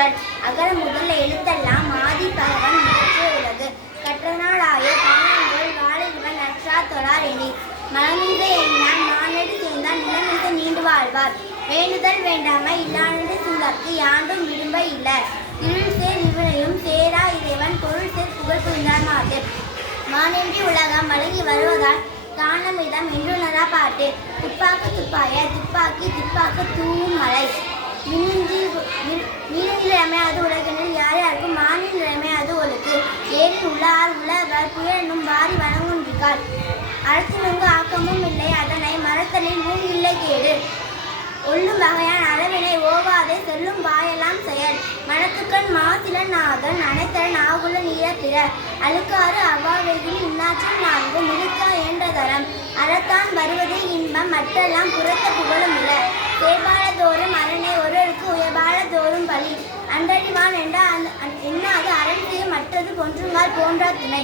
திருக்குறள். அகர முதல் எழுத்தெல்லாம் ஆதி பகவன் முதற்றே உலகு. கற்றதனால் ஆய காணாங்கோள் வாழிடுவன் நற்றார் தொழார் எனில். மனமின்றி எண்ணான் மானடி சேர்ந்தான் நிலமின்றி நீண்டு வாழ்வார். வேண்டுதல் வேண்டாமை இல்லானது சிங்கற்கு யாண்டும் விரும்ப இல்ல. இருள் சேர் இவனையும் சேரா இறைவன் பொருள் சேர் புகழ் புரிந்தார் மாட்டு. மானின்றி உலகம் வழங்கி வருவதால் காணமிதம் என்றுணரா பாட்டு. துப்பாக்கு துப்பாய துப்பாக்கி துப்பாக்கு தூவும் மலை. மீனில் அமையாது உலகினில் யார் யாருக்கும் மானில் அமையாது ஒழுக்கு. ஏரில் உள்ளார் உழவர் புயலும் வாரி வணங்குன்றிருக்கார். அரசினுங்கு ஆக்கமும் இல்லை அதனை மரத்தலில் மூணு இல்லை கேடு. ஒல்லும் வகையான் அளவினை ஓவாதே செல்லும் வாயெல்லாம் செயல். மனத்துக்கண் மாசிலன் நாதன் அனைத்தரன் ஆகுல நீர பிற. அழுக்காறு அவ்வாவெயில் இன்னாற்றில் நான்கு மிடுக்கா என்ற தரம். அறத்தான் வருவதே இன்பம் மற்றெல்லாம் புறத்த புகழும் இல. சேபால தோறும் அரணை ஒருவருக்கு உயர்பால தோறும் பலி. அன்றறிவான் என்னாது அரண் செய்யும் மற்றது பொன்றுங்கால் போன்ற துணை.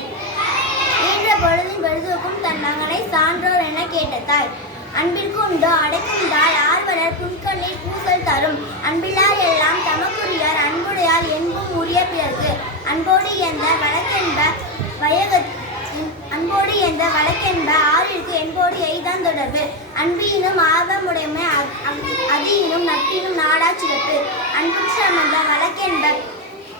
ஈன்ற பொழுதின் பெருதுக்கும் தன் மகனை சான்றோர் என கேட்ட தாய். அன்பிற்கு உண்டோ அடைக்கும் தாய் ஆர்வலர் புன்கண்ணில் பூசல் தரும். அன்பிலார் எல்லாம் தமக்குரியார் அன்புடையார் என்பும் உரிய பிறகு. அன்போடு எந்த வழக்கென்ப ஆறிற்கு என்போடு எய்தான் தொடர்பு. அன்பினும் ஆர்வமுடைமை அதியினும் நட்பினும் நாடா சிறப்பு. அன்புற்று அமர்ந்த வழக்கென்ப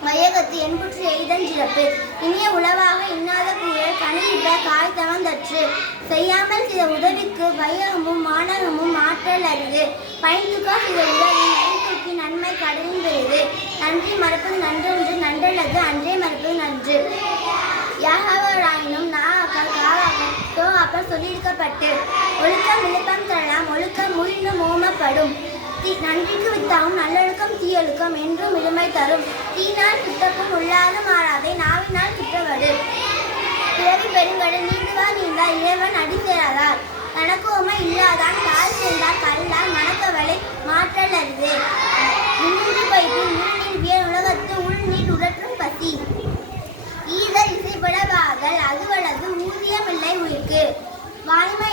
வையகத்து என்புற்று எய்தன் சிறப்பு. இனிய உளவாக இன்னாத கூறல் கனியிட்ட காய் தவந்தற்று. செய்யாமல் சில உதவிக்கு வையகமும் மானகமும் ஆற்றல் அரிது. பயன்துக்கா சில உதவி நைத்தூக்கி நன்மை கடலின் பெரிது. நன்றி மறப்பது நன்றொன்று நன்றல்லது அன்றே மறப்பது நன்று. யாகாவராயினும் அப்பர் சொல்லியிருக்கப்பட்டு. ஒழுக்கம் விழுப்பம் தரலாம் ஒழுக்கம் முழினும் ஓமப்படும். நன்றிக்கு வித்தாகும் நல்லொழுக்கம் தீயொழுக்கம் என்றும் இழுமை தரும். தீனால் குற்றப்பும் உள்ளாத மாறாதே நாவினால் குற்றவடு. பிறவி பெருங்கடல் நீந்துவார் நீந்தார் இறைவன் அடி சேராதார். கணக்கோமை இல்லாதான் கால் சேர்ந்தார் கல்லால் மணக்கவளை மாற்றல் அரிது. இன்னொன்று பயிற்சியில் இருநீர் வியன் உலகத்து உள்நீர் உடற்றும் பசி. ஈதல் இசைப்படவாதல் அதுவளது ஊதியமில்லை உயிர்க்கு. வாய்மை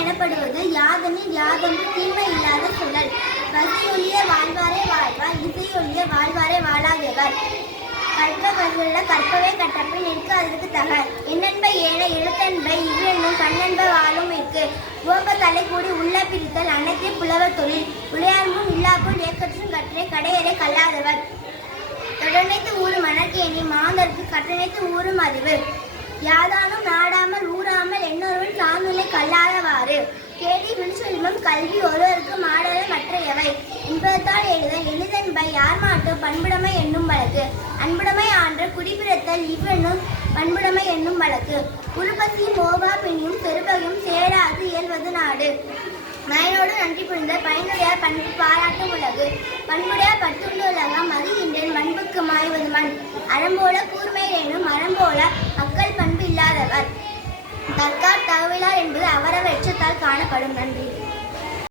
எனப்படுவது யாதனில் யாதொன்று தீமை இல்லாத சொல்லல். பசியொழிய வாழ்வாரே வாழ்வார் இசையொழிய வாழ்வாரே வாழாதவர். கற்பவர்கள கற்பவே கட்டப்பின் நிற்க அதற்கு தக. எண்ணென்பை ஏழ எழுத்தன்பை இவ்ரெண்ணும் கண்ணென்ப வாழும் இருக்கு. உவப்ப தலை கூடி உள்ள பிரித்தல் அனைத்தே புலவர் தொழில். உளையார்முன் இல்லாப்புள் ஏக்கற்றும் கற்றே கடையறை கல்லாதவர். தொடர்னைத்து ஊறும் மணற்கேணி மாந்தருக்கு கற்றனைத்து ஊறும் அறிவு. யாதானும் நாடாமல் ஊறாமல் என்னொருவன் சார்நிலை கல்லாதவாறு. கேடி விழுச்செல்வம் கல்வி ஒருவருக்கு மாடல மற்றையவை. இன்பத்தால் எளிதன்பை யார் மாட்டு பண்புடைமை என்னும் வழக்கு. அன்புடைமை ஆன்ற குடிபிறத்தல் இவ்வென்னும் பண்புடைமை என்னும் வழக்கு. உருபசியும் ஓவா பிணியும் செருபகையும் சேராது இயல்வது நாடு. மயனோடு நன்றி புரிந்த பயனுடையார் பண்பு பாராட்டும் உலகு. பண்புடையார் பட்டுண்டு உலகம் மதிகின்றேன் பண்புக்கு மாய்வது மண். அறம்போல கூர்மையிலேனும் மரம்போல அக்கல் பண்பு இல்லாதவர். தற்கார் தகவலார் என்பது அவரவர் எச்சத்தால் காணப்படும். நன்றி.